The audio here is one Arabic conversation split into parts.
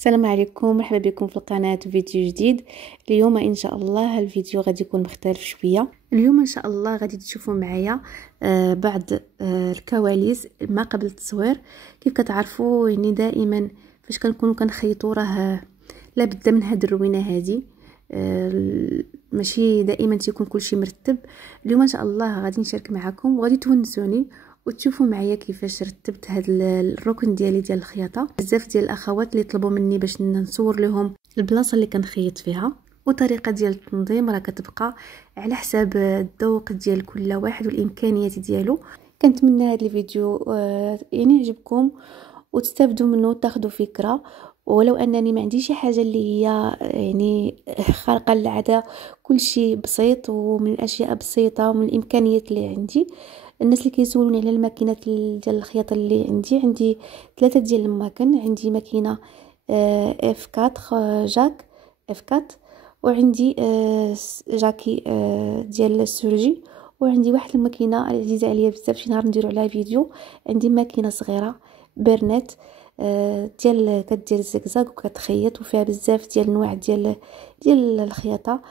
السلام عليكم، مرحبا بكم في القناة فيديو جديد. اليوم ان شاء الله الفيديو غادي يكون مختلف شويه. اليوم ان شاء الله غادي تشوفوا معايا بعض الكواليس ما قبل التصوير. كيف كتعرفوا يعني دائما فاش كنكونوا كنخيطوا راه لابد من هاد الروينه هذه، ماشي دائما تيكون كلشي مرتب. اليوم ان شاء الله غادي نشارك معكم وغادي تونسوني وتشوفوا معايا كيفاش رتبت هذا الركن ديالي ديال الخياطه. بزاف ديال الاخوات اللي طلبوا مني باش نصور لهم البلاصه اللي كنخيط فيها، وطريقه ديال التنظيم راه كتبقى على حساب الذوق ديال كل واحد والامكانيات ديالو. كنتمنى هذا الفيديو يعني يعجبكم وتستافدوا منه وتاخذوا فكره، ولو انني ما عنديش شي حاجه اللي هي يعني خارقه للعاده، كل شيء بسيط ومن الاشياء بسيطه ومن الامكانيات اللي عندي. الناس اللي كيسولوني على الماكينات ديال الخياطه اللي عندي 3 ديال الماكن. عندي ماكينه اف 4 جاك اف 4، وعندي جاكي ديال السورجي، وعندي واحد الماكينه عزيزه عليا بزاف شي نهار نديرو عليها فيديو. عندي ماكينه صغيره بيرنت ديال كدير الزقزاق وكتخيط، وفيها بزاف ديال الانواع ديال الخياطه.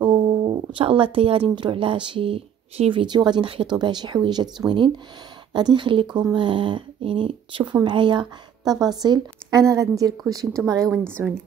وان شاء الله حتى غادي نديرو على شي فيديو غادي نخيطوا بها شي حويجات زوينين. غادي نخليكم يعني تشوفوا معايا تفاصيل. انا غادي ندير كلشي نتوما غير ونسوني.